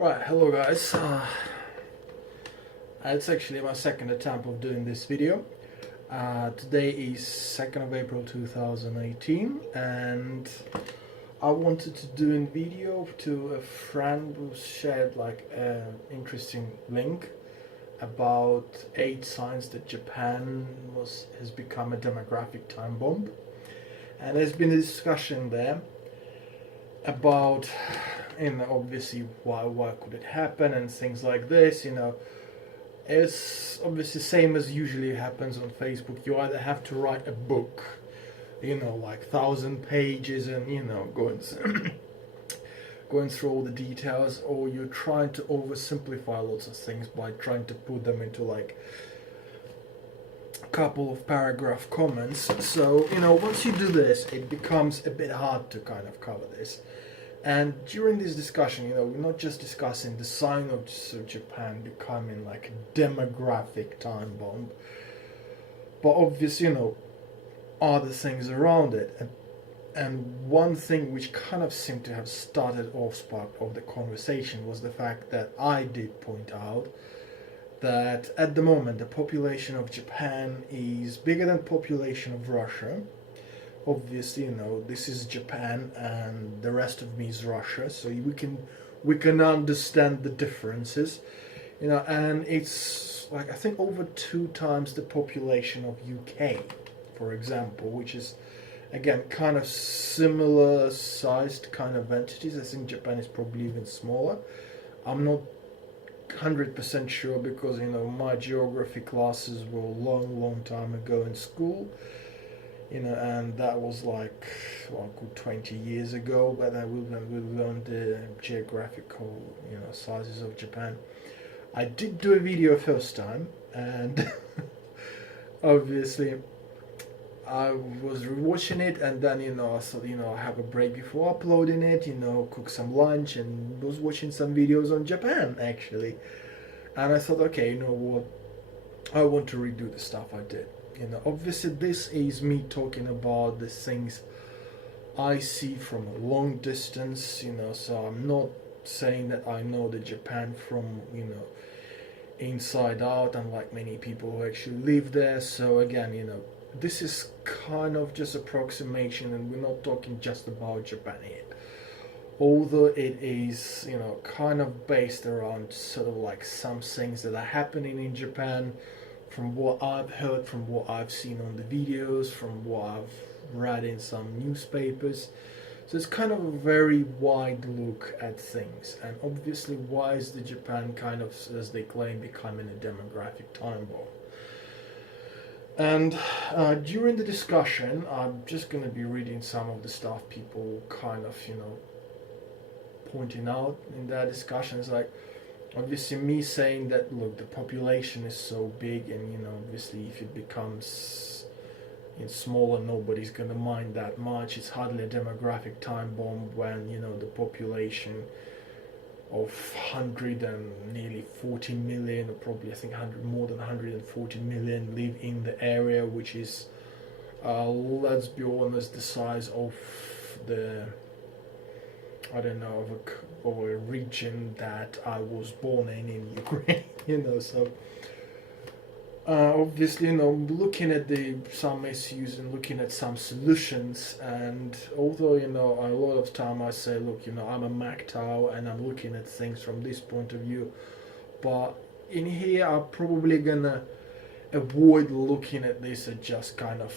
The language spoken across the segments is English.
Right, hello guys. It's actually my second attempt of doing this video. Today is 2nd of April 2018 and I wanted to do a video to a friend who shared like an interesting link about 8 signs that Japan has become a demographic time bomb. And there's been a discussion there about obviously why could it happen and things like this. It's obviously same as usually happens on Facebook. You either have to write a book, like 1,000 pages, and going through all the details, or you're trying to oversimplify lots of things by trying to put them into like a couple of paragraph comments. So once you do this, it becomes a bit hard to kind of cover this. And during this discussion, we're not just discussing the sign of Japan becoming like a demographic time bomb, but obviously, other things around it. And one thing which kind of seemed to have started off spark of the conversation was the fact that I did point out that at the moment the population of Japan is bigger than population of Russia. Obviously, this is Japan and the rest of me is Russia, so we can understand the differences, and it's like I think over 2 times the population of UK, for example, which is again kind of similar sized kind of entities. I think Japan is probably even smaller. I'm not 100% sure because my geography classes were a long time ago in school. And that was like good 20 years ago. But then we learned the geographical, sizes of Japan. I did do a video first time, and obviously I was rewatching it, and then I thought I have a break before uploading it. Cook some lunch, and was watching some videos on Japan actually. And I thought, okay, you know what? I want to redo the stuff I did. Obviously this is me talking about the things I see from a long distance, so I'm not saying that I know the Japan from, inside out, unlike many people who actually live there. So again, this is kind of just approximation, and we're not talking just about Japan here. Although it is, kind of based around sort of like some things that are happening in Japan, from what I've heard, from what I've seen on the videos, from what I've read in some newspapers. So it's kind of a very wide look at things. And obviously, why is the Japan kind of, as they claim, becoming a demographic time bomb? And during the discussion, I'm just going to be reading some of the stuff people kind of, pointing out in their discussions, like obviously me saying that look, the population is so big, and obviously if it becomes smaller, nobody's gonna mind that much. It's hardly a demographic time bomb when the population of 100 and nearly 40 million, or probably I think 100 more than 140 million live in the area, which is let's be honest, the size of the of a region that I was born in Ukraine. So obviously, looking at some issues and looking at some solutions, and although a lot of time I say, look, I'm a MacTow and I'm looking at things from this point of view, but in here I'm probably gonna avoid looking at this as just kind of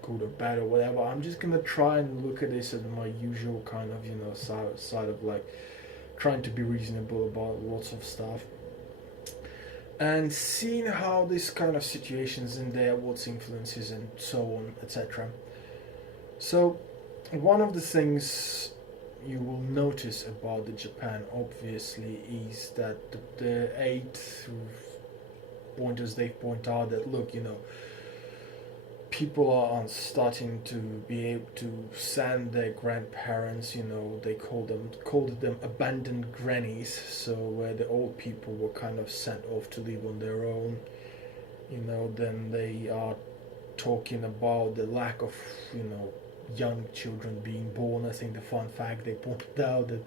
good or bad or whatever. I'm just gonna try and look at this as my usual kind of side of like trying to be reasonable about lots of stuff, and seeing how this kind of situations in there, what's influences and so on, etc. So one of the things you will notice about the Japan obviously is that the 8 pointers they point out that look, people are starting to be able to send their grandparents, they called them abandoned grannies, so where the old people were kind of sent off to live on their own. Then they are talking about the lack of young children being born. I think the fun fact they pointed out that,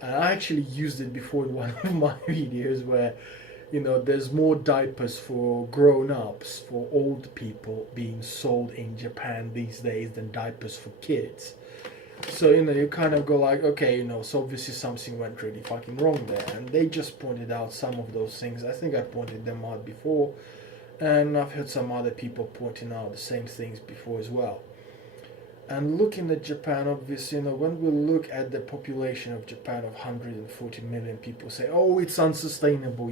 and I actually used it before in one of my videos, where there's more diapers for grown-ups, for old people being sold in Japan these days than diapers for kids. So you kind of go like, okay, so obviously something went really fucking wrong there, and they just pointed out some of those things. I think I pointed them out before, and I've heard some other people pointing out the same things before as well. And looking at Japan, obviously, when we look at the population of Japan of 140 million, people say, oh, it's unsustainable,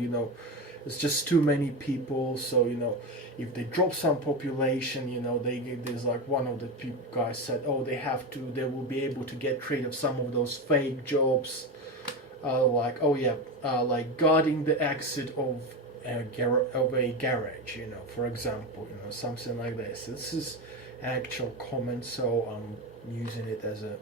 it's just too many people. So, if they drop some population, there's like one of the guys said, oh, they will be able to get rid of some of those fake jobs, like guarding the exit of a garage, for example, something like this. This is actual comment, so I'm using it as a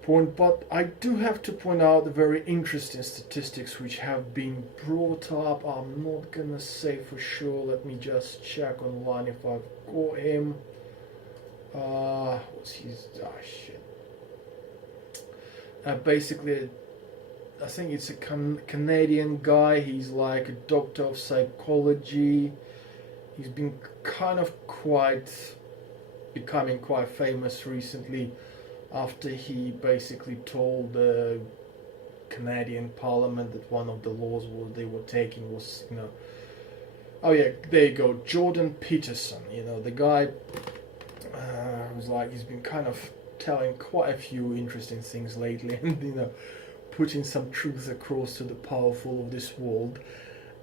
point. But I do have to point out the very interesting statistics which have been brought up. I'm not gonna say for sure, let me just check online if I've got him. What's his shit. Basically, I think it's a Canadian guy. He's like a doctor of psychology. He's been kind of becoming quite famous recently after he basically told the Canadian Parliament that one of the laws they were taking was, oh yeah, there you go, Jordan Peterson, the guy who's like, he's been kind of telling quite a few interesting things lately and, putting some truth across to the powerful of this world.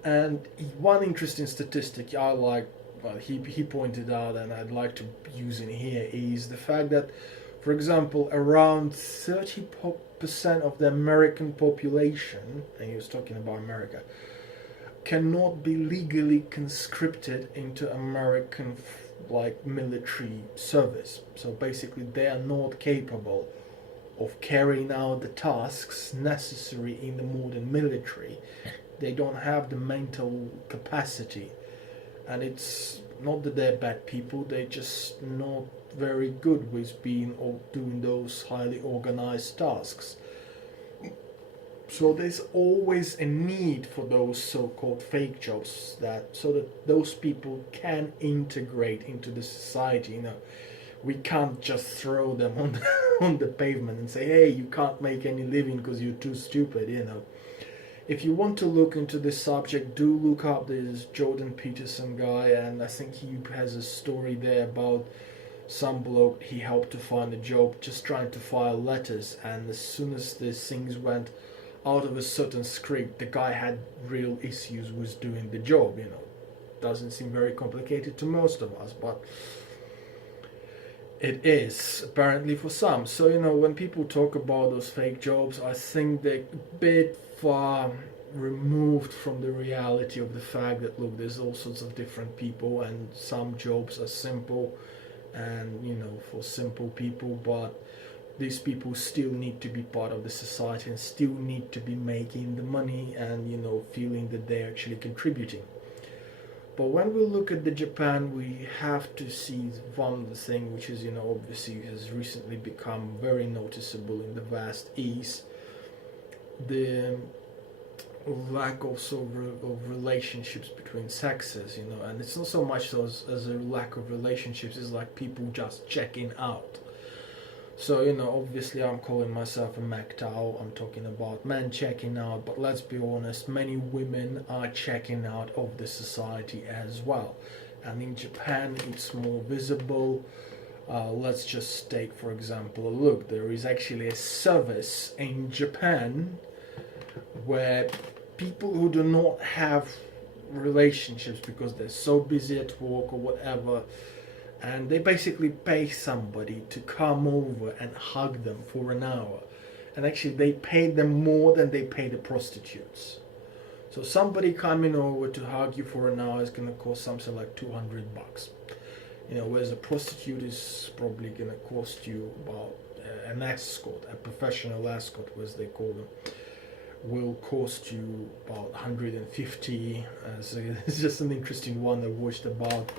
And one interesting statistic I like, he pointed out, and I'd like to use in here, is the fact that, for example, around 30% of the American population, and he was talking about America, cannot be legally conscripted into American military service. So basically, they are not capable of carrying out the tasks necessary in the modern military. They don't have the mental capacity, and it's not that they're bad people, they're just not very good with being or doing those highly organized tasks. So there's always a need for those so-called fake jobs, so that those people can integrate into the society. We can't just throw them on the pavement and say, hey, you can't make any living because you're too stupid. If you want to look into this subject, do look up this Jordan Peterson guy, and I think he has a story there about some bloke he helped to find a job, just trying to file letters, and as soon as these things went out of a certain script, the guy had real issues with doing the job. Doesn't seem very complicated to most of us, but it is apparently for some. So when people talk about those fake jobs, I think they're a bit far removed from the reality of the fact that, look, there's all sorts of different people, and some jobs are simple and for simple people, but these people still need to be part of the society and still need to be making the money and feeling that they're actually contributing. But when we look at the Japan, we have to see one thing which is obviously has recently become very noticeable in the vast East, the lack also of relationships between sexes, and it's not so much as a lack of relationships, it's like people just checking out. So obviously I'm calling myself a MGTOW, I'm talking about men checking out, but let's be honest, many women are checking out of the society as well, and in Japan it's more visible. Let's just take for example a look. There is actually a service in Japan where people who do not have relationships because they're so busy at work or whatever, and they basically pay somebody to come over and hug them for an hour, and actually they pay them more than they pay the prostitutes. So somebody coming over to hug you for an hour is going to cost something like $200, whereas a prostitute is probably going to cost you about an escort, a professional escort as they call them, will cost you about 150. So it's just an interesting one I watched about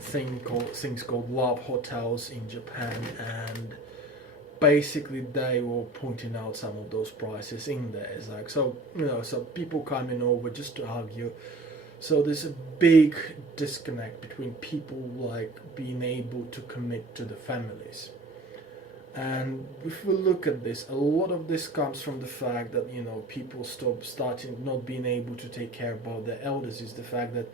things called love hotels in Japan, and basically they were pointing out some of those prices in there. It's like, so so people coming over just to argue. So there's a big disconnect between people like being able to commit to the families. And if we look at this, a lot of this comes from the fact that people starting not being able to take care about their elders. Is the fact that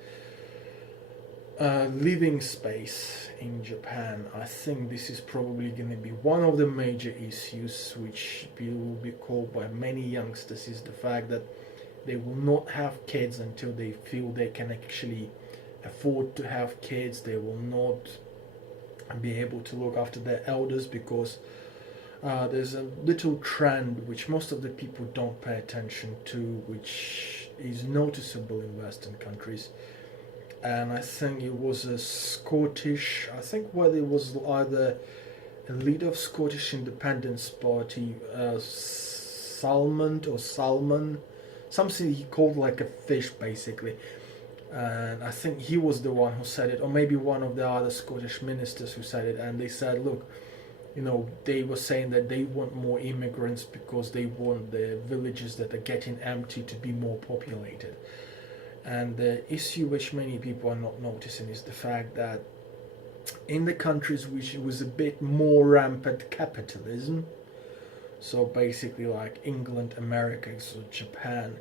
living space in Japan, I think this is probably going to be one of the major issues which will be called by many youngsters, is the fact that they will not have kids until they feel they can actually afford to have kids. They will not be able to look after their elders, because there's a little trend which most of the people don't pay attention to, which is noticeable in Western countries. And I think it was a Scottish, I think whether it was either a leader of Scottish Independence Party, Salmon, something he called like a fish basically. And I think he was the one who said it, or maybe one of the other Scottish ministers who said it. And they said, look, they were saying that they want more immigrants because they want the villages that are getting empty to be more populated. And the issue which many people are not noticing is the fact that in the countries which was a bit more rampant capitalism, so basically like England, America, so Japan,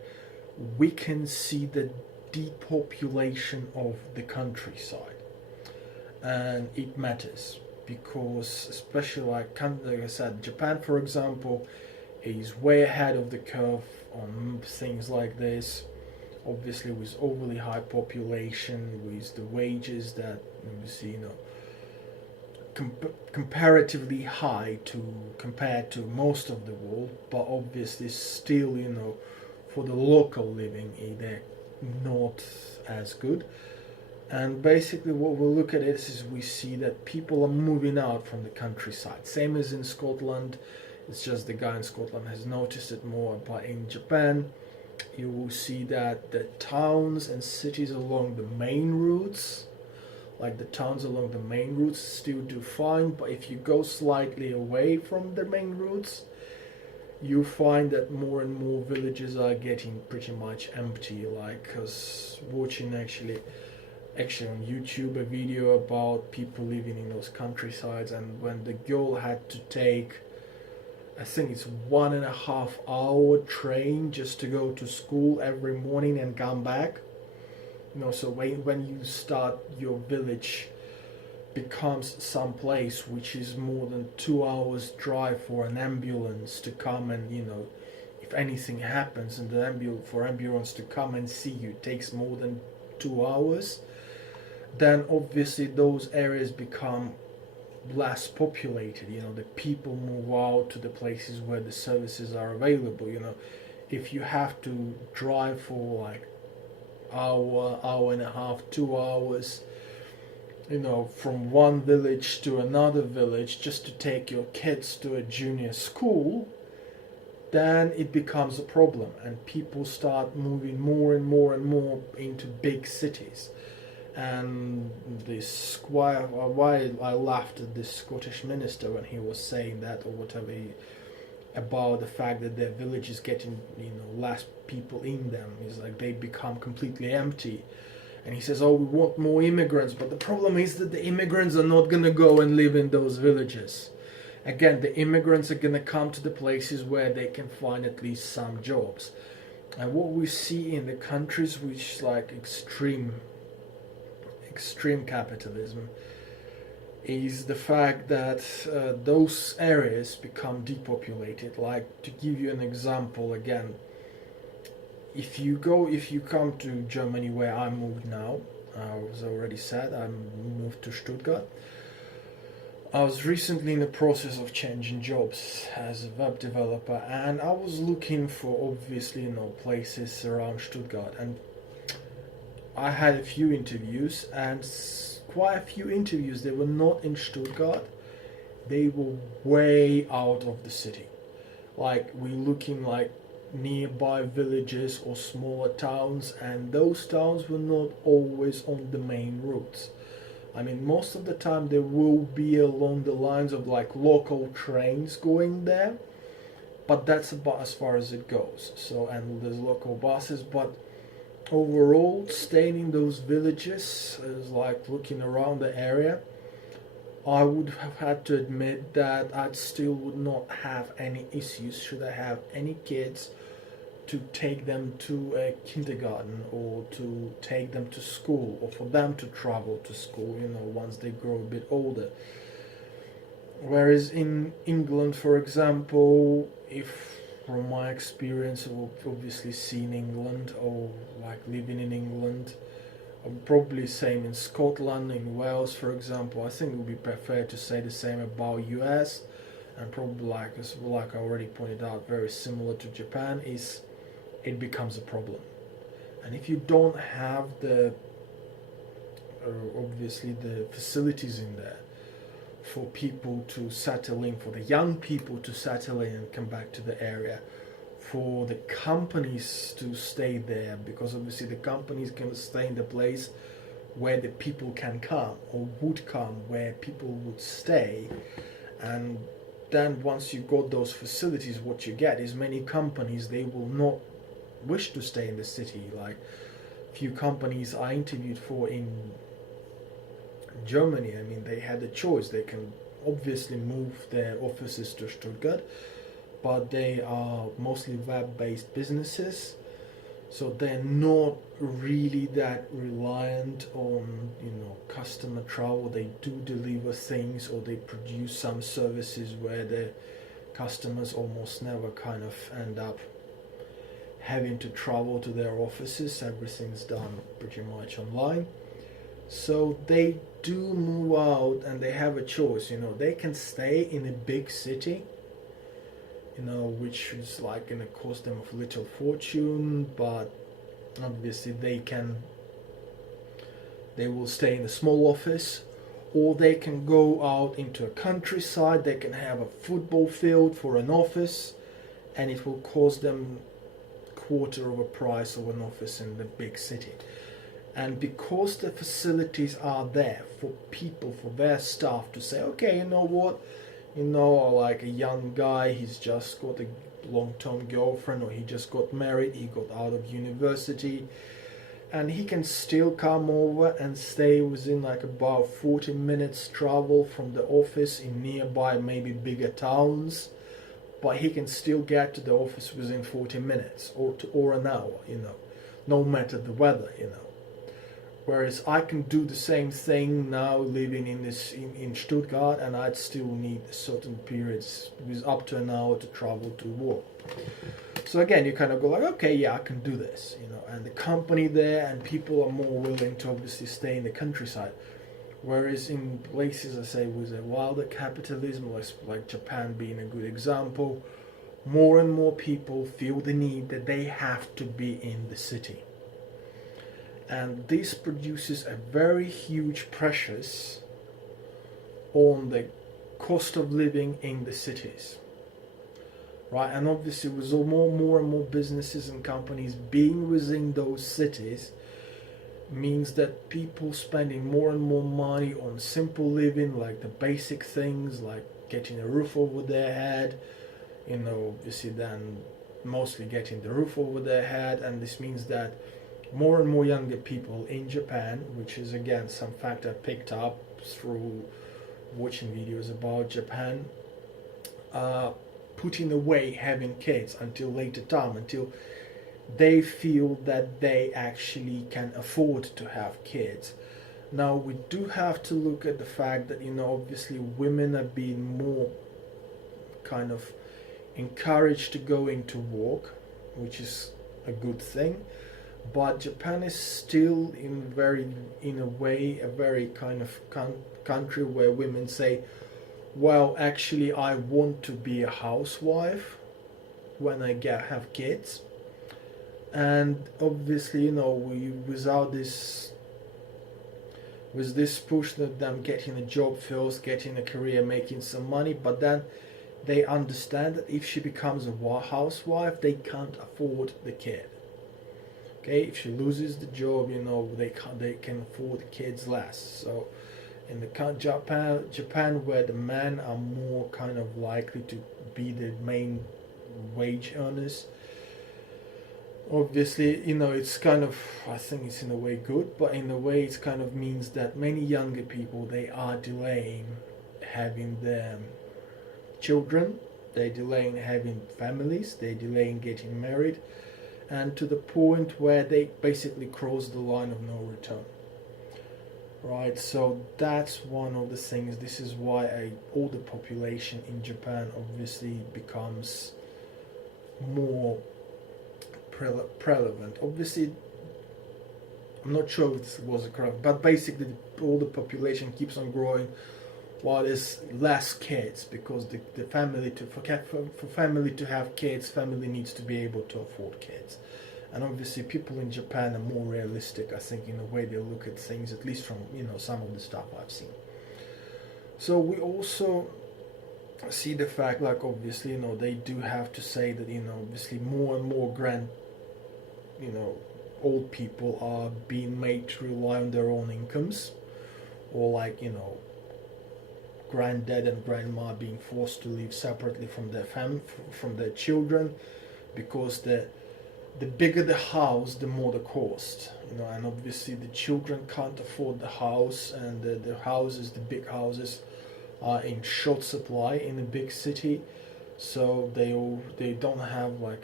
we can see the depopulation of the countryside. And it matters because, especially like I said, Japan, for example, is way ahead of the curve on things like this. Obviously, with overly high population, with the wages that we see, comparatively high compared to most of the world, but obviously still, for the local living, they're not as good. And basically, what we'll look at is we see that people are moving out from the countryside. Same as in Scotland. It's just the guy in Scotland has noticed it more, but in Japan, you will see that the towns and cities along the main routes, still do fine, but if you go slightly away from the main routes, you find that more and more villages are getting pretty much empty. Like, I was watching actually on YouTube a video about people living in those countrysides, and when the girl had to take, I think it's 1.5 hour train just to go to school every morning and come back. So when you start, your village becomes some place which is more than 2 hours drive for an ambulance to come, and if anything happens and for ambulance to come and see you takes more than 2 hours, then obviously those areas become less populated. The people move out to the places where the services are available. If you have to drive for like hour and a half, 2 hours, from one village to another village just to take your kids to a junior school, then it becomes a problem, and people start moving more and more and more into big cities. And why I laughed at this Scottish minister when he was saying that, or whatever, about the fact that their village is getting less people in them. It's like they become completely empty. And he says, oh, we want more immigrants, but the problem is that the immigrants are not going to go and live in those villages. Again, the immigrants are going to come to the places where they can find at least some jobs. And what we see in the countries which like extreme capitalism is the fact that those areas become depopulated. Like, to give you an example again, if you come to Germany, where I moved now, as I already said, I moved to Stuttgart. I was recently in the process of changing jobs as a web developer, and I was looking for obviously places around Stuttgart, and I had a few interviews, and quite a few interviews, they were not in Stuttgart, they were way out of the city. Like, we're looking like nearby villages or smaller towns, and those towns were not always on the main routes. I mean, most of the time they will be along the lines of like local trains going there, but that's about as far as it goes. So, and there's local buses, but overall, staying in those villages is like looking around the area. I would have had to admit that I still would not have any issues should I have any kids to take them to a kindergarten or to take them to school or for them to travel to school, once they grow a bit older. Whereas in England, for example, if from my experience of obviously seeing England or like living in England, I'm probably same in Scotland, in Wales, for example. I think it would be fair to say the same about US, and probably like I already pointed out, very similar to Japan, is it becomes a problem. And if you don't have the obviously the facilities in there for people to settle in, for the young people to settle in and come back to the area, for the companies to stay there, because obviously the companies can stay in the place where the people can come or would come, where people would stay. And then once you got those facilities, what you get is many companies, they will not wish to stay in the city. Like few companies I interviewed for in Germany, I mean, they had a choice. They can obviously move their offices to Stuttgart, but they are mostly web-based businesses, so they're not really that reliant on customer travel. They do deliver things, or they produce some services where the customers almost never kind of end up having to travel to their offices. Everything's done pretty much online, so they do move out and they have a choice. They can stay in a big city, which is like going to cost them a little fortune, but obviously they will stay in a small office, or they can go out into a countryside. They can have a football field for an office, and it will cost them quarter of a price of an office in the big city. And because the facilities are there for people, for their staff to say, okay, you know what, like a young guy, he's just got a long-term girlfriend, or he just got married, he got out of university, and he can still come over and stay within like about 40 minutes travel from the office in nearby, maybe bigger towns, but he can still get to the office within 40 minutes or an hour, no matter the weather, Whereas I can do the same thing now living in Stuttgart, and I'd still need certain periods with up to an hour to travel to work. So again, you kind of go like, okay, yeah, I can do this, and the company there and people are more willing to obviously stay in the countryside. Whereas in places, I say, with a wilder capitalism, like Japan being a good example, more and more people feel the need that they have to be in the city. And this produces a very huge pressures on the cost of living in the cities, right? And obviously with more and more businesses and companies being within those cities, means that people spending more and more money on simple living, like the basic things like getting a roof over their head, obviously then mostly getting the roof over their head. And this means that more and more younger people in Japan, which is again some fact I picked up through watching videos about Japan, putting away having kids until later time, until they feel that they actually can afford to have kids. Now we do have to look at the fact that obviously women are being more kind of encouraged to go into work, which is a good thing. But Japan is still in a way a very kind of country where women say, well, actually I want to be a housewife when I have kids. And obviously, without this, with this push that them getting a job first, getting a career, making some money, but then they understand that if she becomes a housewife, they can't afford the kid. Okay, if she loses the job, they can afford the kids less. So in the Japan, where the men are more kind of likely to be the main wage earners, obviously, it's kind of, I think it's in a way good, but in a way it kind of means that many younger people, they are delaying having their children, they're delaying having families, they're delaying getting married, and to the point where they basically cross the line of no return. Right, so that's one of the things. This is why a older population in Japan obviously becomes more prevalent. Obviously, I'm not sure if this was correct, but basically the older population keeps on growing while there's less kids, because the family for family to have kids, family needs to be able to afford kids. And obviously people in Japan are more realistic, I think, in the way they look at things, at least from some of the stuff I've seen. So we also see the fact, like, obviously, they do have to say that, obviously more and more old people are being made to rely on their own incomes, or like, granddad and grandma being forced to live separately from their children, because the bigger the house, the more the cost, and obviously the children can't afford the house, and the houses, the big houses, are in short supply in a big city. So they don't have, like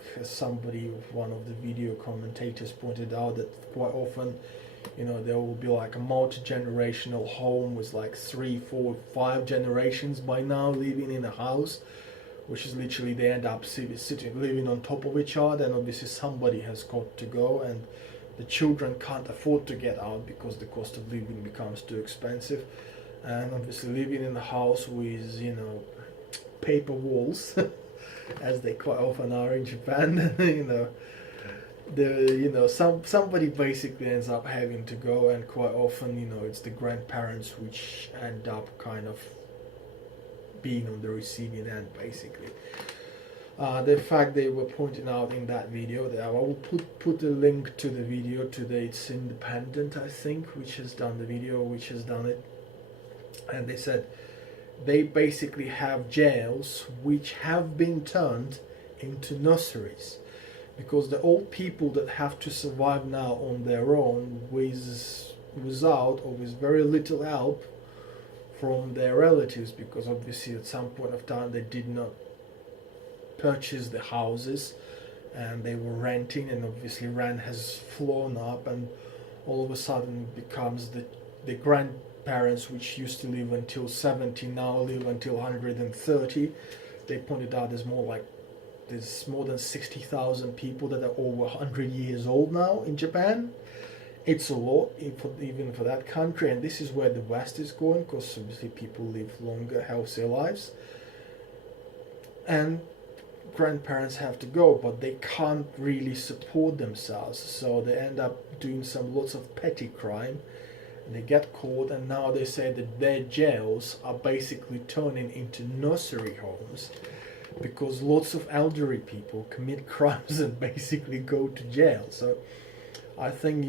one of the video commentators pointed out, that quite often, there will be like a multi-generational home with like 3, 4, 5 generations by now living in a house, which is literally they end up living on top of each other, and obviously somebody has got to go, and the children can't afford to get out because the cost of living becomes too expensive. And obviously living in a house with paper walls as they quite often are in Japan, somebody basically ends up having to go, and quite often it's the grandparents which end up kind of being on the receiving end, basically. The fact they were pointing out in that video, that I will put a link to the video today. It's Independent, I think, which has done the video, which has done it, and they said they basically have jails which have been turned into nurseries, because the old people that have to survive now on their own without or with very little help from their relatives, because obviously at some point of time they did not purchase the houses and they were renting, and obviously rent has flown up, and all of a sudden it becomes the grandparents which used to live until 70 now live until 130. They pointed out there's more than 60,000 people that are over 100 years old now in Japan. It's a lot, even for that country, and this is where the West is going, because obviously people live longer, healthier lives. And grandparents have to go, but they can't really support themselves, so they end up doing lots of petty crime, and they get caught, and now they say that their jails are basically turning into nursery homes, because lots of elderly people commit crimes and basically go to jail. So I think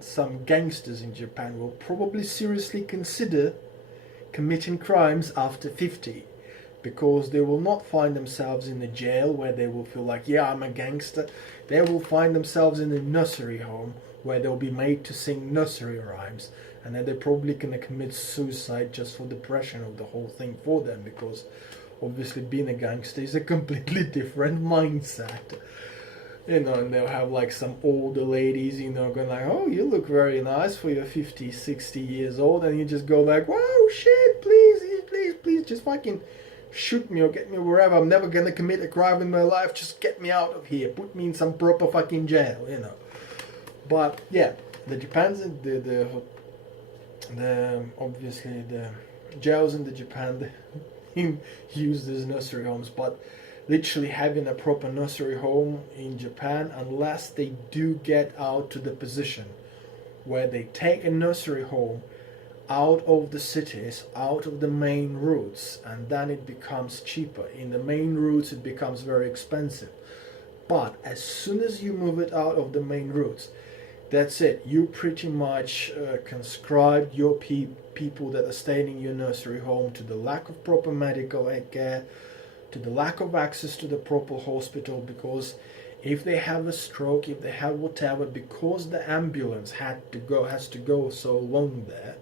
some gangsters in Japan will probably seriously consider committing crimes after 50, because they will not find themselves in a jail where they will feel like, yeah, I'm a gangster. They will find themselves in a nursery home where they'll be made to sing nursery rhymes, and then they're probably going to commit suicide just for depression of the whole thing for them, because obviously being a gangster is a completely different mindset. And they'll have like some older ladies, going like, oh, you look very nice for your 50, 60 years old, and you just go like, wow, shit, please, just fucking shoot me or get me wherever. I'm never gonna commit a crime in my life. Just get me out of here. Put me in some proper fucking jail, But yeah, the Japan's the obviously the jails in the Japan they use these nursery homes, but literally having a proper nursery home in Japan, unless they do get out to the position where they take a nursery home out of the cities, out of the main routes, and then it becomes cheaper. In the main routes, it becomes very expensive. But as soon as you move it out of the main routes, that's it. You pretty much conscribed your people that are staying in your nursery home to the lack of proper medical care, to the lack of access to the proper hospital, because if they have a stroke, if they have whatever, because the ambulance has to go so long there,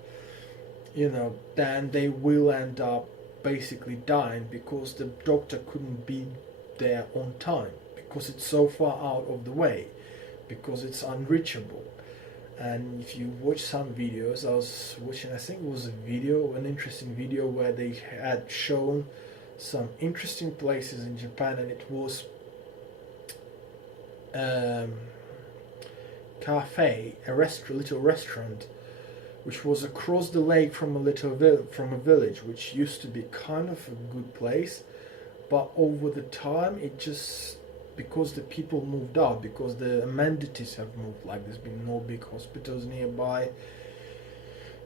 then they will end up basically dying because the doctor couldn't be there on time, because it's so far out of the way, because it's unreachable. And if you watch some videos, I was watching, I think it was an interesting video where they had shown some interesting places in Japan, and it was cafe, little restaurant, which was across the lake from a village, which used to be kind of a good place, but over the time it just, because the people moved out, because the amenities have moved, like there's been no big hospitals nearby,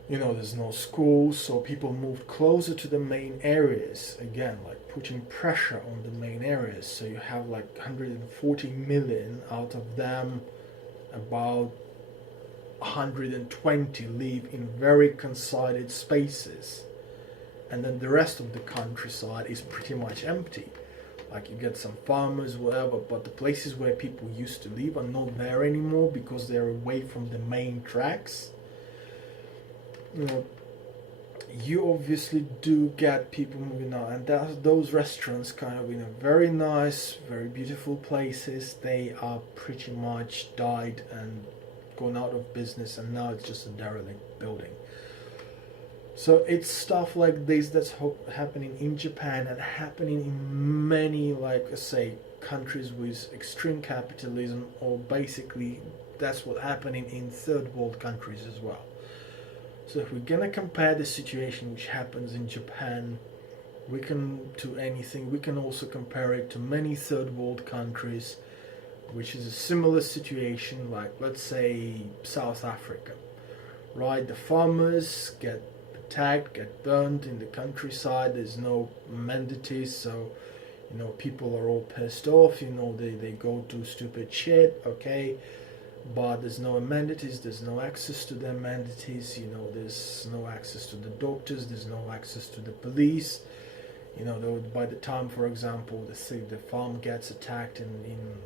there's no schools, so people moved closer to the main areas, again, like putting pressure on the main areas. So you have like 140 million, out of them about 120 live in very concentrated spaces, and then the rest of the countryside is pretty much empty. Like you get some farmers, whatever, but the places where people used to live are not there anymore because they're away from the main tracks. You obviously do get people moving out, and those restaurants kind of, very nice, very beautiful places, they are pretty much died and gone out of business, and now it's just a derelict building. So it's stuff like this that's happening in Japan and happening in many, like I say, countries with extreme capitalism, or basically that's what's happening in third world countries as well. So if we're gonna compare the situation which happens in Japan to anything, we can also compare it to many third world countries, which is a similar situation, like let's say South Africa, right? The farmers get attacked, get burned in the countryside, there's no amenities, so people are all pissed off, they go do stupid shit, okay, but there's no amenities, there's no access to the amenities, there's no access to the doctors, there's no access to the police. By the time, for example, the farm gets attacked in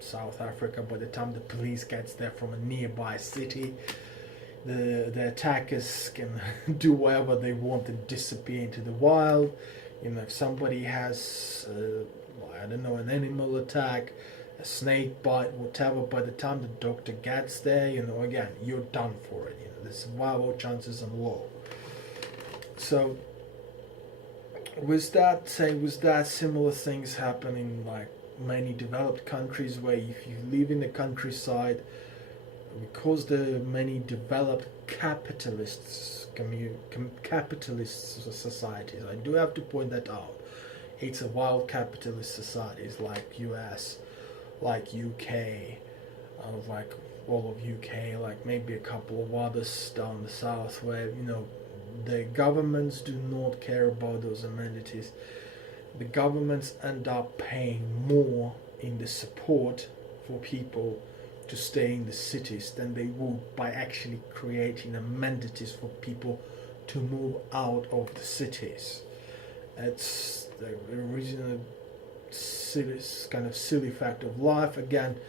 South Africa, by the time the police gets there from a nearby city, the attackers can do whatever they want and disappear into the wild. If somebody has, an animal attack, a snake bite, whatever, by the time the doctor gets there, again, you're done for it. The survival chances are low. So with that, similar things happen in like many developed countries, where if you live in the countryside, because the many developed capitalist societies, I do have to point that out, it's a wild capitalist societies like US, like UK, like all of UK, like maybe a couple of others down the south, where the governments do not care about those amenities. The governments end up paying more in the support for people to stay in the cities than they would by actually creating amenities for people to move out of the cities. It's the original silly fact of life. Again,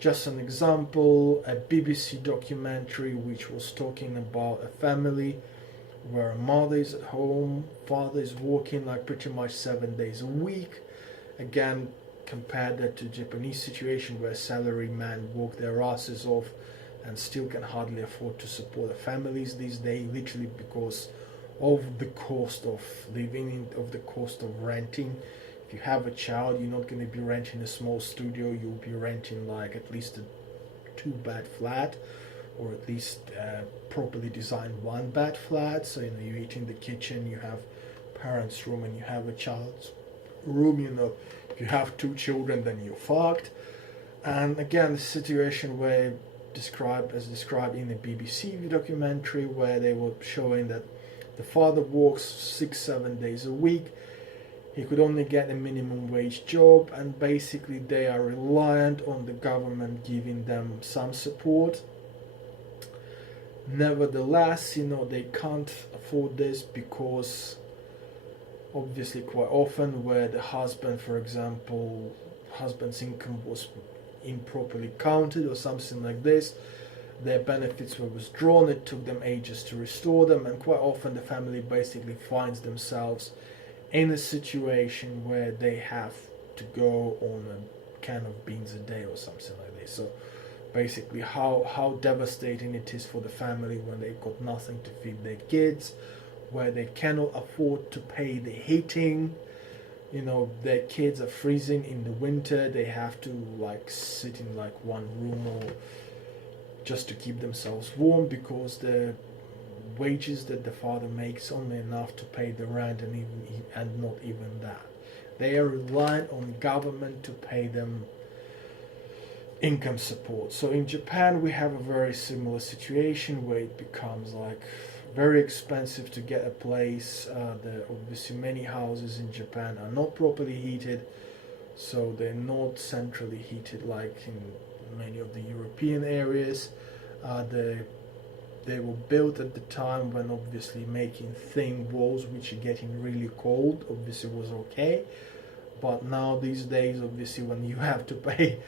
just an example, a BBC documentary which was talking about a family where a mother is at home, father is working like pretty much 7 days a week. Again, compare that to Japanese situation where salary men work their asses off and still can hardly afford to support their families these days, literally because of the cost of living, of the cost of renting. If you have a child, you're not going to be renting a small studio, you'll be renting like at least a 2-bed flat, or at least properly designed 1-bed flat. So you eat in the kitchen, you have parents' room, and you have a child's room. If you have 2 children, then you're fucked. And again, the situation where described in the BBC documentary, where they were showing that the father works 6-7 days a week. He could only get a minimum wage job, and basically they are reliant on the government giving them some support. Nevertheless, they can't afford this because obviously quite often where the husband, for example, husband's income was improperly counted or something like this, their benefits were withdrawn, it took them ages to restore them, and quite often the family basically finds themselves in a situation where they have to go on a can of beans a day or something like this. So basically how devastating it is for the family when they've got nothing to feed their kids, where they cannot afford to pay the heating, their kids are freezing in the winter, they have to sit in one room or just to keep themselves warm, because the wages that the father makes only enough to pay the rent, and not even that. They are reliant on government to pay them income support. So in Japan we have a very similar situation where it becomes very expensive to get a place. Obviously many houses in Japan are not properly heated, so they're not centrally heated like in many of the European areas. They were built at the time when obviously making thin walls which are getting really cold obviously was okay, but now these days obviously when you have to pay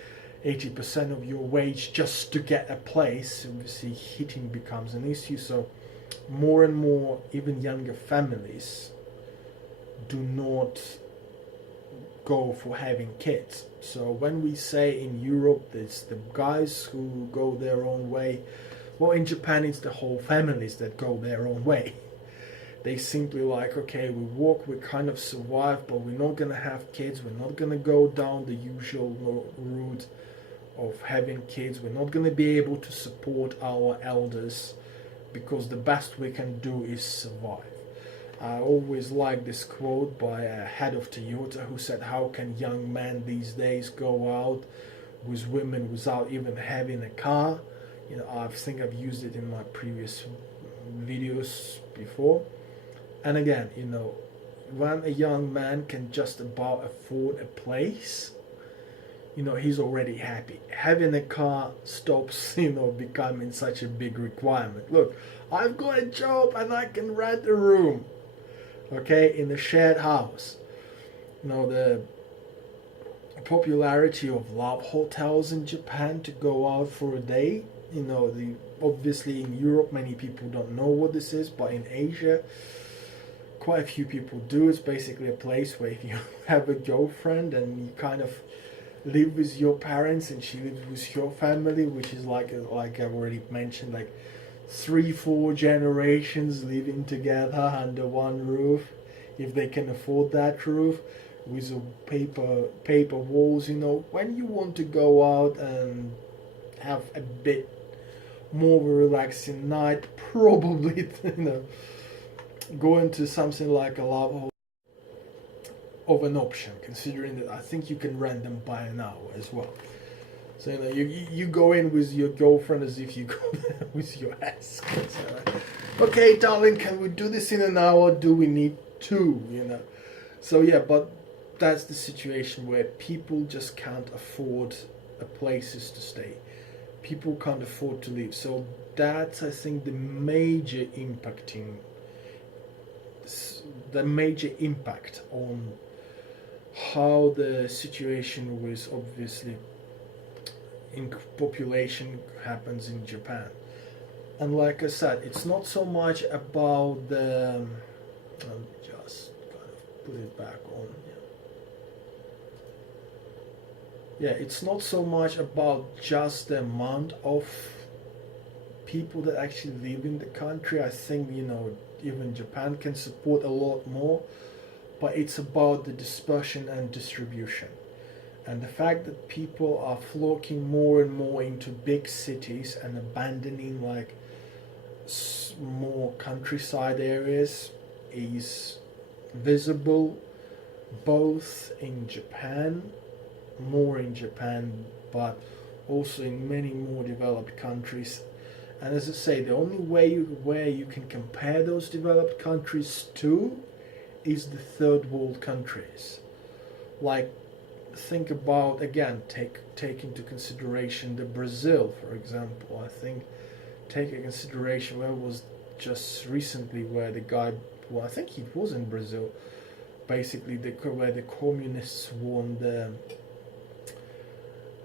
80% of your wage just to get a place, obviously heating becomes an issue. So more and more even younger families do not go for having kids. So when we say in Europe there's the guys who go their own way, well, in Japan it's the whole families that go their own way. They simply okay, we work, we kind of survive, but we're not gonna have kids, we're not gonna go down the usual route of having kids, we're not gonna be able to support our elders, because the best we can do is survive. I always like this quote by a head of Toyota who said, how can young men these days go out with women without even having a car? I think I've used it in my previous videos before. And again, when a young man can just about afford a place, he's already happy. Having a car stops, becoming such a big requirement. Look, I've got a job and I can rent a room, okay, in a shared house. The popularity of love hotels in Japan to go out for a day, obviously in Europe many people don't know what this is, but in Asia quite a few people do. It's basically a place where if you have a girlfriend and you kind of live with your parents and she lives with your family, which is like I've already mentioned, 3-4 generations living together under one roof, if they can afford that roof, with paper walls. When you want to go out and have a bit more of a relaxing night, probably going to something like a love hole of an option, considering that I think you can rent them by an hour as well. So you go in with your girlfriend as if you go there with your ass. Okay, darling, can we do this in an hour? Do we need 2? So yeah, but that's the situation where people just can't afford places to stay. People can't afford to live. So that's, I think, the major impact on how the situation with obviously in population happens in Japan. And like I said, it's not so much about the just kind of put it back on. Yeah, it's not so much about just the amount of people that actually live in the country. I think even Japan can support a lot more, but it's about the dispersion and distribution. And the fact that people are flocking more and more into big cities and abandoning more countryside areas is visible both in Japan, more in Japan, but also in many more developed countries. And as I say, the only way where you can compare those developed countries to is the third world countries. Like, think about, again, take into consideration the Brazil, for example. I think take into consideration where was just recently where the guy, well, I think he was in Brazil, basically where the communists won the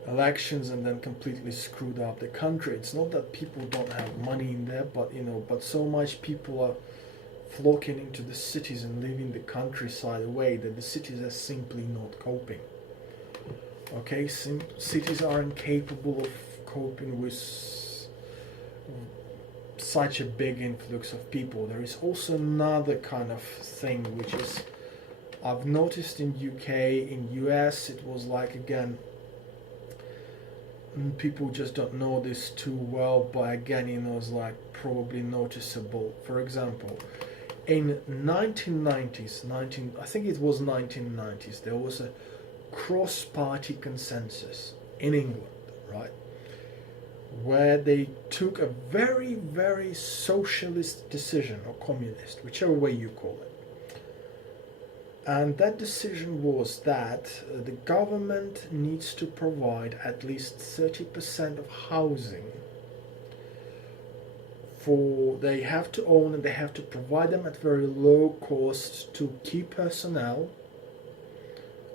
elections and then completely screwed up the country. It's not that people don't have money in there, but but so much people are flocking into the cities and leaving the countryside away that the cities are simply not coping. Okay, cities are incapable of coping with such a big influx of people. There is also another kind of thing which is I've noticed in UK, in US, it was like, again, people just don't know this too well, but again, it's like probably noticeable. For example, in 1990s, I think it was 1990s, there was a cross-party consensus in England, right, where they took a very, very socialist decision, or communist, whichever way you call it. And that decision was that the government needs to provide at least 30% of housing they have to own, and they have to provide them at very low cost to key personnel,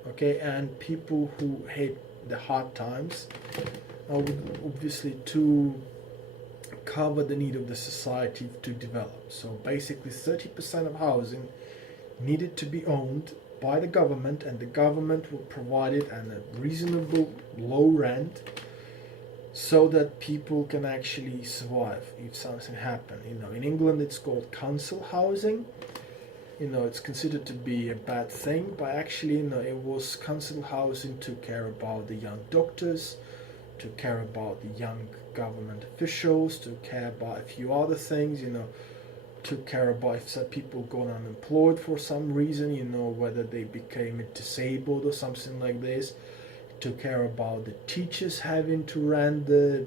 okay, and people who hate the hard times, obviously to cover the need of the society to develop. So basically 30% of housing needed to be owned by the government, and the government would provide it at a reasonable low rent so that people can actually survive if something happened. In England it's called council housing. It's considered to be a bad thing, but actually, it was council housing, took care about the young doctors, took care about the young government officials, took care about a few other things, took care about if some people got unemployed for some reason, whether they became disabled or something like this. Took care about the teachers having to rent the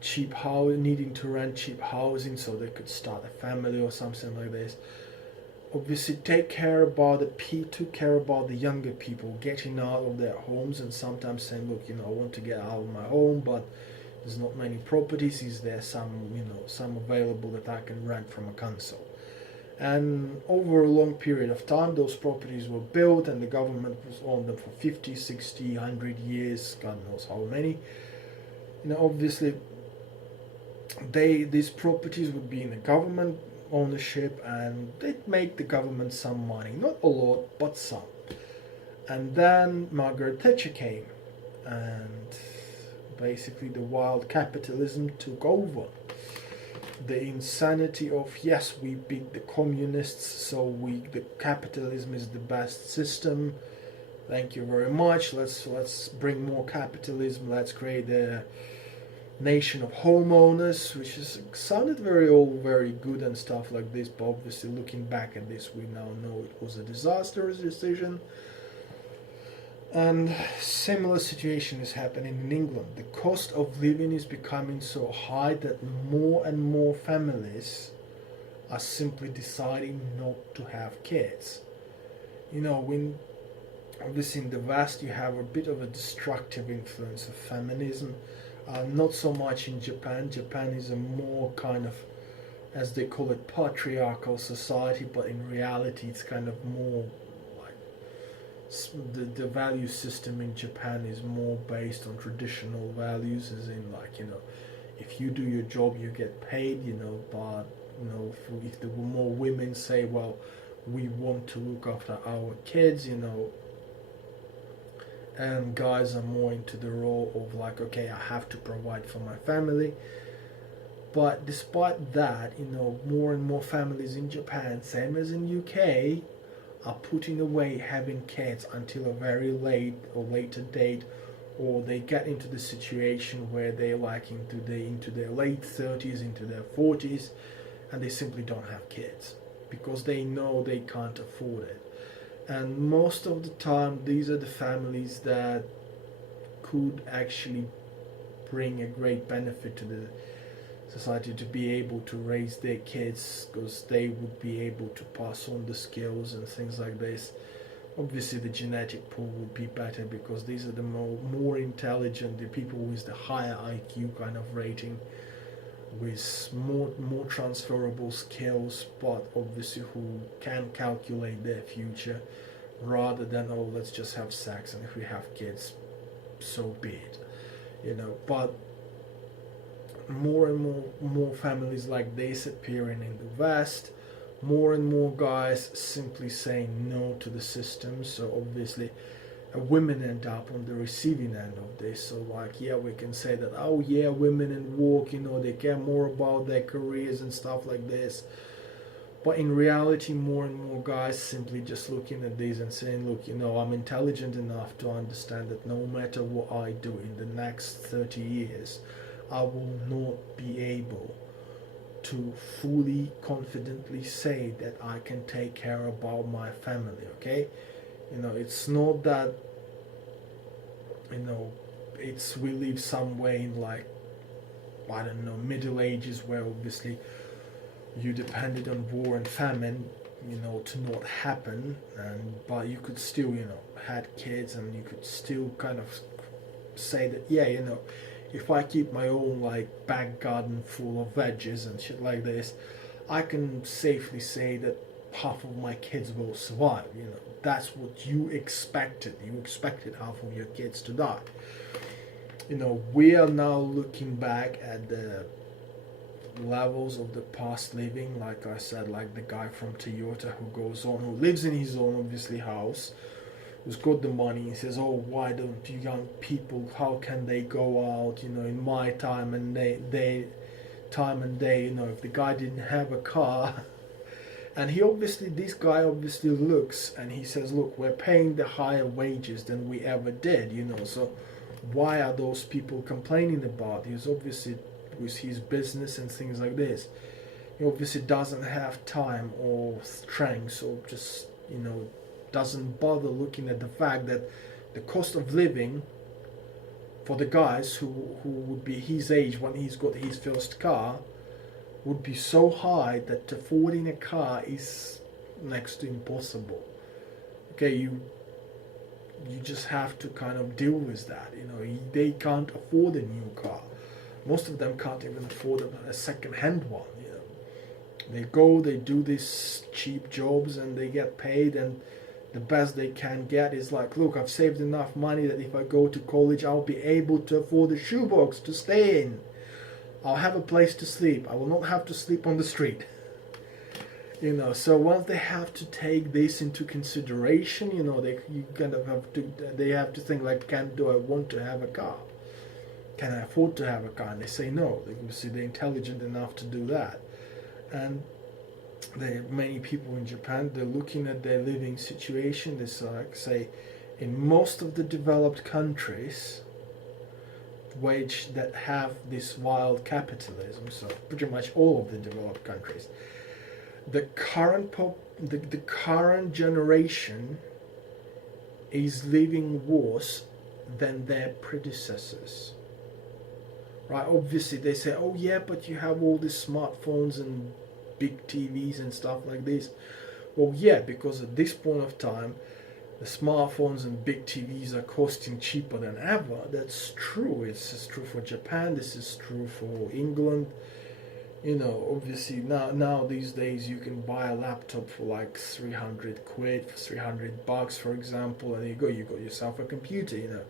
cheap house, needing to rent cheap housing so they could start a family or something like this. Obviously, took care about the younger people getting out of their homes and sometimes saying, look, I want to get out of my home, but there's not many properties. Is there some available that I can rent from a council? And over a long period of time, those properties were built, and the government was on them for 50, 60, 100 years, God knows how many. Obviously, these properties would be in the government ownership, and they'd make the government some money. Not a lot, but some. And then Margaret Thatcher came, and basically the wild capitalism took over. The insanity of, yes, we beat the communists, so the capitalism is the best system. Thank you very much. Let's bring more capitalism. Let's create a nation of homeowners, which sounded very good and stuff like this. But obviously, looking back at this, we now know it was a disastrous decision. And similar situation is happening in England. The cost of living is becoming so high that more and more families are simply deciding not to have kids. When obviously in the West you have a bit of a destructive influence of feminism. Not so much in Japan. Japan is a more kind of, as they call it, patriarchal society, but in reality it's kind of more the value system in Japan is more based on traditional values, as in if you do your job you get paid, but if there were more women say, well, we want to look after our kids, and guys are more into the role of like, okay, I have to provide for my family. But despite that, more and more families in Japan, same as in UK, are putting away having kids until a very late or later date, or they get into the situation where they're like into their late 30s, into their 40s, and they simply don't have kids because they know they can't afford it. And most of the time these are the families that could actually bring a great benefit to the society, to be able to raise their kids, because they would be able to pass on the skills and things like this. Obviously the genetic pool would be better, because these are the more intelligent, the people with the higher IQ kind of rating, with more transferable skills, but obviously who can calculate their future, rather than, oh, let's just have sex, and if we have kids, so be it, but more and more families like this appearing in the West, more and more guys simply saying no to the system. So obviously women end up on the receiving end of this. So like, yeah, we can say that, oh yeah, women in work, they care more about their careers and stuff like this, but in reality more and more guys simply just looking at this and saying, look, I'm intelligent enough to understand that no matter what I do in the next 30 years, I will not be able to fully confidently say that I can take care about my family. Okay, it's not that it's we live somewhere in, like, I don't know, Middle Ages, where obviously you depended on war and famine to not happen, but you could still had kids, and you could still kind of say that, yeah, if I keep my own like back garden full of veggies and shit like this, I can safely say that half of my kids will survive. That's what you expected. You expected half of your kids to die. We are now looking back at the levels of the past living, like I said, like the guy from Toyota who lives in his own obviously house, who's got the money, and says, oh, why don't you young people, how can they go out, in my time and they time and day, if the guy didn't have a car. And this guy obviously looks and he says, look, we're paying the higher wages than we ever did, so why are those people complaining about? He's obviously, with his business and things like this, he obviously doesn't have time or strength, or just, doesn't bother looking at the fact that the cost of living for the guys who would be his age when he's got his first car would be so high that affording a car is next to impossible. Okay, you just have to kind of deal with that. They can't afford a new car. Most of them can't even afford a second-hand one. They do these cheap jobs and they get paid, and the best they can get is like, look, I've saved enough money that if I go to college, I'll be able to afford a shoebox to stay in. I'll have a place to sleep. I will not have to sleep on the street. So once they have to take this into consideration, they have to think like, do I want to have a car? Can I afford to have a car? And they say no. They're intelligent enough to do that. And many people in Japan, they're looking at their living situation. They like say, in most of the developed countries, that have this wild capitalism, so pretty much all of the developed countries, the current generation is living worse than their predecessors. Right? Obviously, they say, oh yeah, but you have all these smartphones and big TVs and stuff like this. Well, yeah, because at this point of time, the smartphones and big TVs are costing cheaper than ever. That's true. It's true for Japan. This is true for England. Obviously now these days you can buy a laptop for like 300 quid, for 300 bucks, for example, and you got yourself a computer.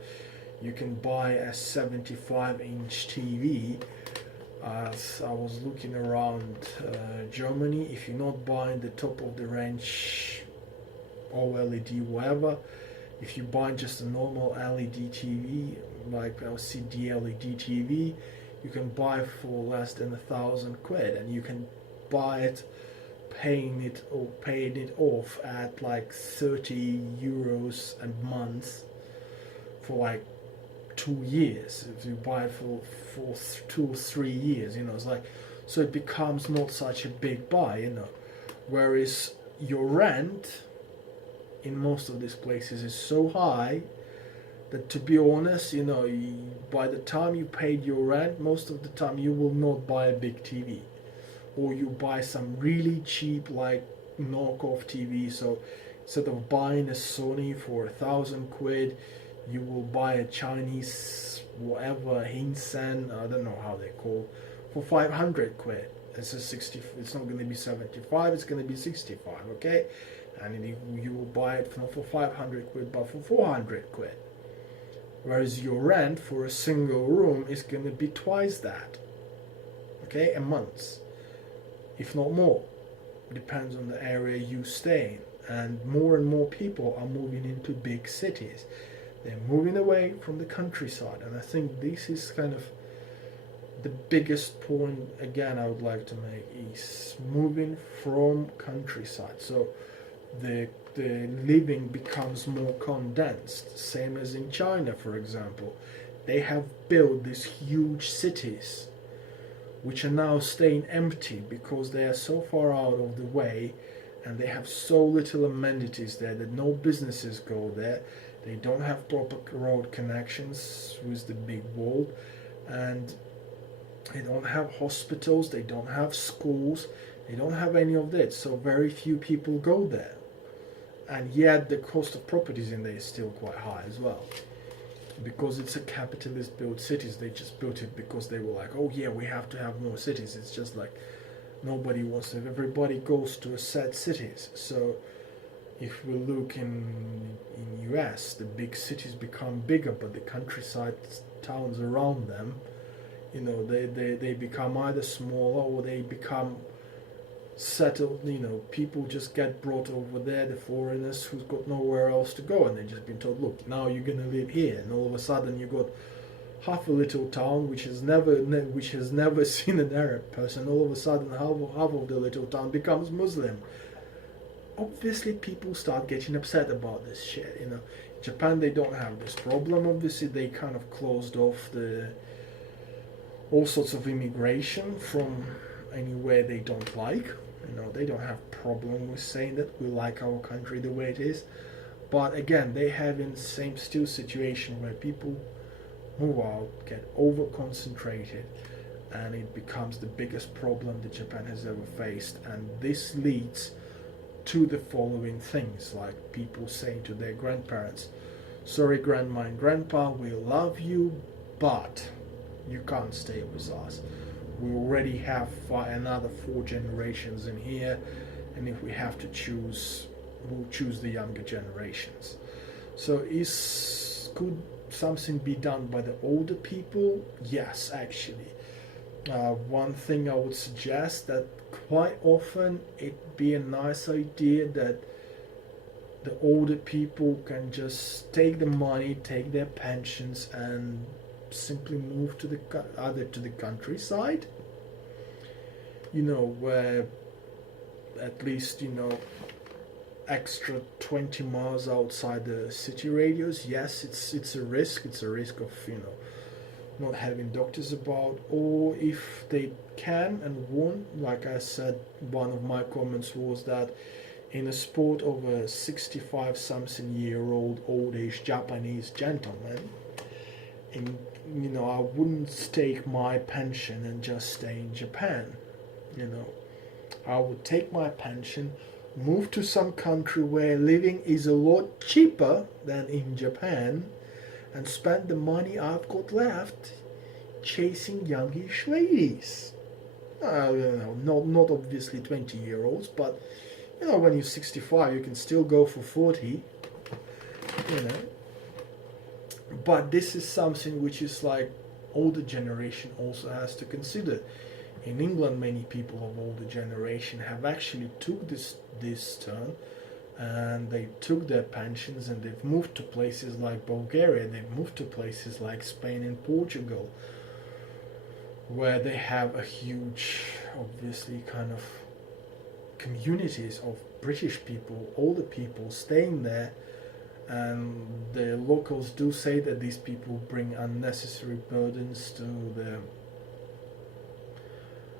You can buy a 75-inch TV. As I was looking around Germany, if you're not buying the top of the range OLED, whatever, if you buy just a normal LED TV, like LCD LED TV, you can buy for less than 1,000 quid, and you can buy it paying it off at like 30 euros a month for like 2 years. If you buy it for 2 or 3 years, it's like, so it becomes not such a big buy, whereas your rent in most of these places is so high that, to be honest, by the time you paid your rent, most of the time you will not buy a big TV, or you buy some really cheap like knockoff TV. So instead of buying a Sony for 1,000 quid, you will buy a Chinese whatever Hinsen, I don't know how they call, for 500 quid. It's a 60. It's not going to be 75. It's going to be 65. Okay, and you will buy it not for 500 quid, but for 400 quid. Whereas your rent for a single room is going to be twice that. Okay, a month, if not more. It depends on the area you stay in. And more people are moving into big cities. They're moving away from the countryside, and I think this is kind of the biggest point again I would like to make, is moving from countryside. So the living becomes more condensed, same as in China, for example. They have built these huge cities which are now staying empty because they are so far out of the way, and they have so little amenities there that no businesses go there. They don't have proper road connections with the big world, and they don't have hospitals, they don't have schools, they don't have any of that. So very few people go there. And yet the cost of properties in there is still quite high as well. Because it's a capitalist built cities, they just built it because they were like, oh yeah, we have to have more cities. It's just like nobody wants to, everybody goes to a set cities. So if we look in US, the big cities become bigger, but the countryside towns around them, they become either smaller or they become settled. People just get brought over there, the foreigners who's got nowhere else to go, and they've just been told, look, now you're gonna live here, and all of a sudden you got half a little town which has never seen an Arab person. All of a sudden half of the little town becomes Muslim. Obviously people start getting upset about this shit. In Japan they don't have this problem. Obviously they kind of closed off all sorts of immigration from anywhere they don't like. They don't have problem with saying that we like our country the way it is. But again, they have in the same still situation where people move out, get over concentrated, and it becomes the biggest problem that Japan has ever faced. And this leads to the following things, like people saying to their grandparents, sorry grandma and grandpa, we love you, but you can't stay with us. We already have another 4 generations in here, and if we have to choose, we'll choose the younger generations. So could something be done by the older people? Yes, actually. One thing I would suggest, that quite often it'd be a nice idea that the older people can just take the money, take their pensions, and simply move to either to the countryside, where at least extra 20 miles outside the city radius. Yes, it's a risk. It's a risk of not having doctors about, or if they can and want, like I said, one of my comments was that in a sport of a 65 something year old age Japanese gentleman, I wouldn't stake my pension and just stay in Japan. I would take my pension, move to some country where living is a lot cheaper than in Japan, and spend the money I've got left chasing youngish ladies. Not obviously 20-year-olds, but when you're 65 you can still go for 40. But this is something which is like older generation also has to consider. In England, many people of older generation have actually took this turn, and they took their pensions and they've moved to places like Bulgaria, they've moved to places like Spain and Portugal, where they have a huge, obviously, kind of communities of British people, older people staying there. And the locals do say that these people bring unnecessary burdens to the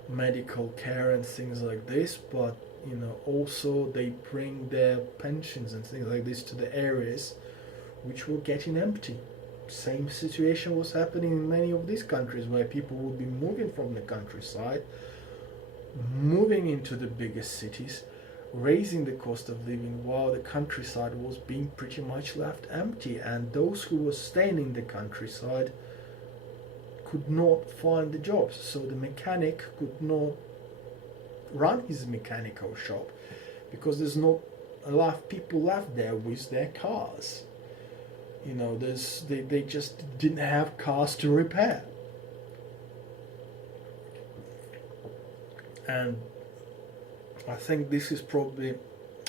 medical care and things like this, but also they bring their pensions and things like this to the areas which were getting empty. same situation was happening in many of these countries where people would be moving from the countryside, moving into the biggest cities, raising the cost of living while the countryside was being pretty much left empty, and those who were staying in the countryside could not find the jobs. So the mechanic could not run his mechanical shop because there's not a lot of people left there with their cars. You know, they just didn't have cars to repair. And I think this is probably,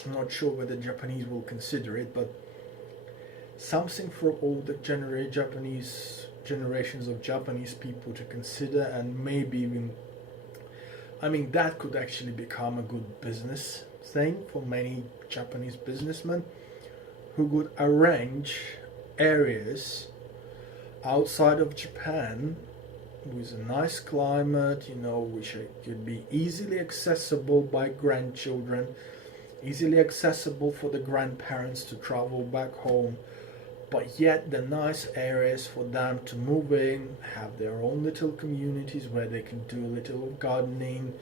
I'm not sure whether Japanese will consider it, but something for all the generations of Japanese people to consider, and maybe even, I mean, that could actually become a good business thing for many Japanese businessmen who would arrange areas outside of Japan with a nice climate, you know, which could be easily accessible by grandchildren, easily accessible for the grandparents to travel back home, but yet the nice areas for them to move in, have their own little communities where they can do a little gardening,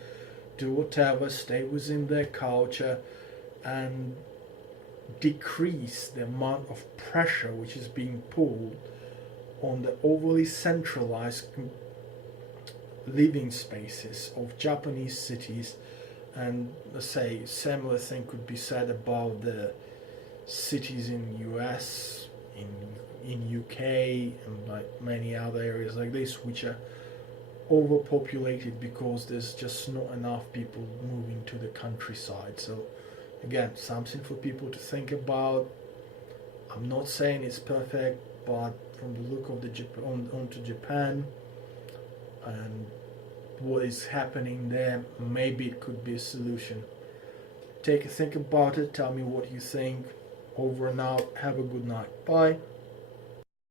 do whatever, stay within their culture, and decrease the amount of pressure which is being pulled on the overly centralized living spaces of Japanese cities. And let's say similar thing could be said about the cities in US, in UK, and like many other areas like this, which are overpopulated because there's just not enough people moving to the countryside. So again, something for people to think about. I'm not saying it's perfect, but from the look of the onto Japan and what is happening there, maybe it could be a solution. Take a think about it. Tell me what you think. Over and out. Have a good night. Bye.